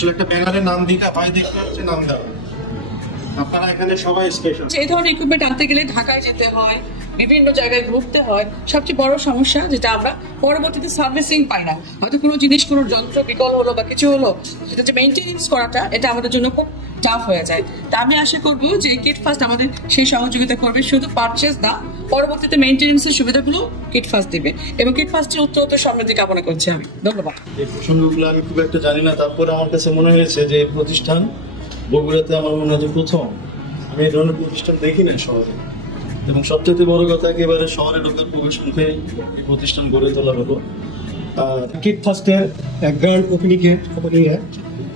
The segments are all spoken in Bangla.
আসলে একটা ব্যানারে নাম দিতে হয়, দেখতে হচ্ছে নাম দেওয়া। আপনারা এখানে সবাই স্পেশাল। এই ধরনের ইকুইপমেন্ট আনতে গেলে ঢাকায় যেতে হয়, বিভিন্ন জায়গায় ঘুরতে হয়। সবচেয়ে বড় সমস্যা যেটা আমরা পরবর্তীতে সার্ভিসিং পাই না। হয়তো কোনো জিনিস, কোনো যন্ত্র বিকল হলো বা কিছু হলো, এটা যে মেইনটেনেন্স করাটা, এটা আমাদের জন্য খুব টাফ হয়ে যায়। তা আমি আশা করবো যে কিট ফার্স্ট আমাদের সেই সহযোগিতা করবে, শুধু পারচেজ না, পরবর্তীতে মেইনটেনেন্সের সুবিধাগুলো কিট ফার্স্ট দেবে, এবং কিট ফার্স্টের উত্তরোত্তর সমৃদ্ধি কামনা করছি আমি। ধন্যবাদ। এই প্রসঙ্গগুলো আমি খুব একটা জানি না, তারপরে আমার কাছে মনে হয়েছে যে এই প্রতিষ্ঠান বগুড়াতে আমার মনে হয় যে প্রথম। আমি এই ধরনের প্রতিষ্ঠান দেখি না শহরে, এবং সবচেয়ে বড় কথা একেবারে শহরে ঢোকার প্রবেশ মুখে এই প্রতিষ্ঠান গড়ে তোলা হলো। কিট ফার্স্টের গ্র্যান্ড ওপেনিংয়ে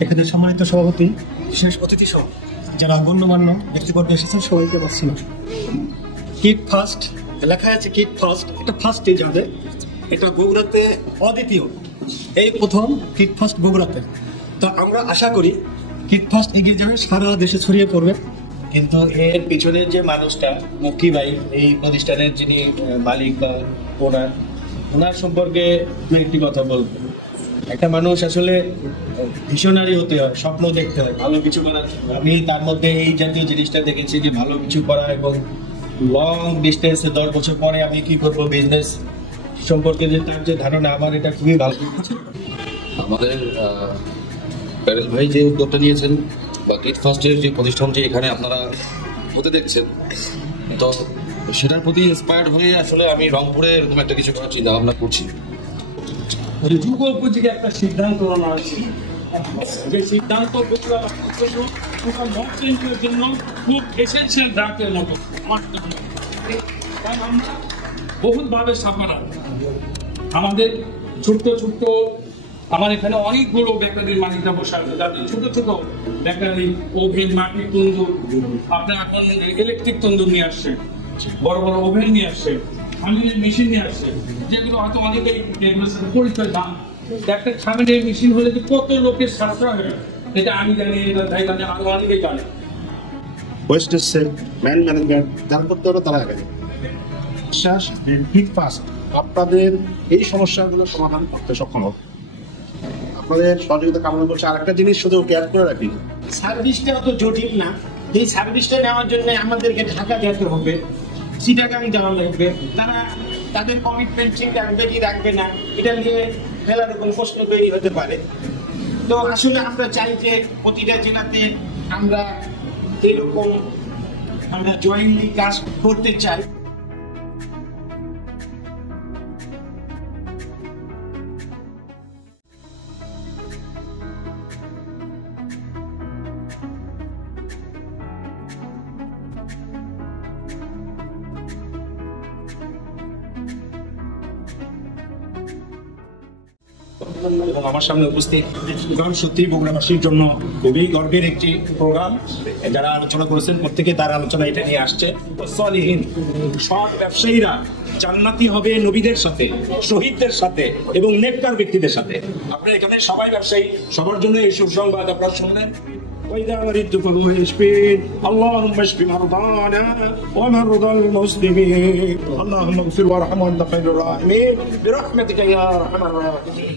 এখানে সম্মানিত সভাপতি, বিশেষ অতিথি সহ যারা গণ্যমান্য ব্যক্তিবর্গ এসেছেন, সবাইকে বলছিল কিট ফার্স্ট লেখা আছে। কিট ফার্স্ট এটা ফার্স্টে যাবে, এটা বগুড়াতে অদ্বিতীয়, এই প্রথম কিট ফার্স্ট বগুড়াতে। তো আমরা আশা করি কিট ফার্স্ট এগিয়ে যাবে, সারা দেশে ছড়িয়ে পড়বে। কিন্তু এর পিছনের যে মানুষটা, মুক্তি ভাই, এই প্রতিষ্ঠানের যিনি মালিক বা ওনার সম্পর্কে আমি একটি কথা বলবো। একটা মানুষ আসলে ভিশনারি হতে হয়, স্বপ্ন দেখতে হয় ভালো কিছু করার। আমি তার মধ্যে এই জাতীয় জিনিসটা দেখেছি যে ভালো কিছু করা, এবং লং ডিস্টেন্সে 10 বছর পরে আমি কি করব বিজনেস সম্পর্কে যে তার যে ধারণা, আমার এটা খুবই ভালো। আমাদের প্যারেল ভাই যে উদ্যোগটা নিয়েছেন, বা কিট ফার্স্টের যে প্রতিষ্ঠানটি এখানে আপনারা হতে দেখছেন, তো সেটার প্রতি ইন্সপায়ার্ড হয়ে আসলে আমি রংপুরে এরকম একটা কিছু করার চিন্তা ভাবনা করছি। যুগ উপযোগী একটা সিদ্ধান্ত নেওয়া হয়েছে, যে সিদ্ধান্ত জন্য খুব এসেন্সিয়াল ডাকের মতো। কারণ আমরা বহুতভাবে সাফারা, আমাদের ছোট্ট ছোট্ট, আমার এখানে অনেকগুলো বেকারির মালিকরা বসে আছে, যাদের ছোট ছোট বেকারি, ওভেন, মাটির তন্দুর, আপনার এখন ইলেকট্রিক তন্দুর নিয়ে আসছে, বড় বড় ওভেন নিয়ে আসছে, খামিরের মেশিন নিয়ে আসছে, যেগুলো হয়তো অনেকেই পরিচয় দাম। একটা খামিরের মেশিন হলে যে কত লোকের সাশ্রয় হয়, এটা আমি জানি, এটা ভাই জানে, আরো অনেকেই জানে। ওয়েস্ট এসছে ম্যানেজমেন্ট যারা করতে হবে তারা আগে বিশ্বাস কিট ফার্স্ট আপনাদের এই সমস্যাগুলো সমাধান করতে সক্ষম হবে। আপনাদের সহযোগিতা কামনা করছে। আর একটা জিনিস শুধু ক্লিয়ার করে রাখি, সার্ভিসটা অত জটিল না। এই সার্ভিসটা নেওয়ার জন্য আমাদেরকে ঢাকা যেতে হবে, চিটাগাং যাওয়া লাগবে। তারা তাদের কমিটমেন্ট ঠিক রাখবে কি রাখবে না, এটা নিয়ে মেলা রকম প্রশ্ন তৈরি হতে পারে। তো আসলে আমরা চাই যে প্রতিটা জেলাতে আমরা এরকম জয়েন্টলি কাজ করতে চাই। এবং আমার সামনে উপস্থিত সত্যি বগুড়াবাসীর জন্য খুবই গর্বের একটি প্রোগ্রাম। যারা আলোচনা করেছেন প্রত্যেকে তার আলোচনা এটা নিয়ে আসছে। সলিহীন সৎ ব্যবসায়ীরা জান্নাতি হবে নবীদের সাথে, শহীদদের সাথে এবং নেককার ব্যক্তিদের সাথে। আপনারা এখানে সবাই ব্যবসায়ী, সবার জন্য এই সুসংবাদ আপনারা শুনলেন। وإذا مرضت فهو يشفين اللهم اشف مرضانا ومرضى المسلمين اللهم اغفر وارحم وانت خير الراحمين برحمتك يا ارحم الراحمين.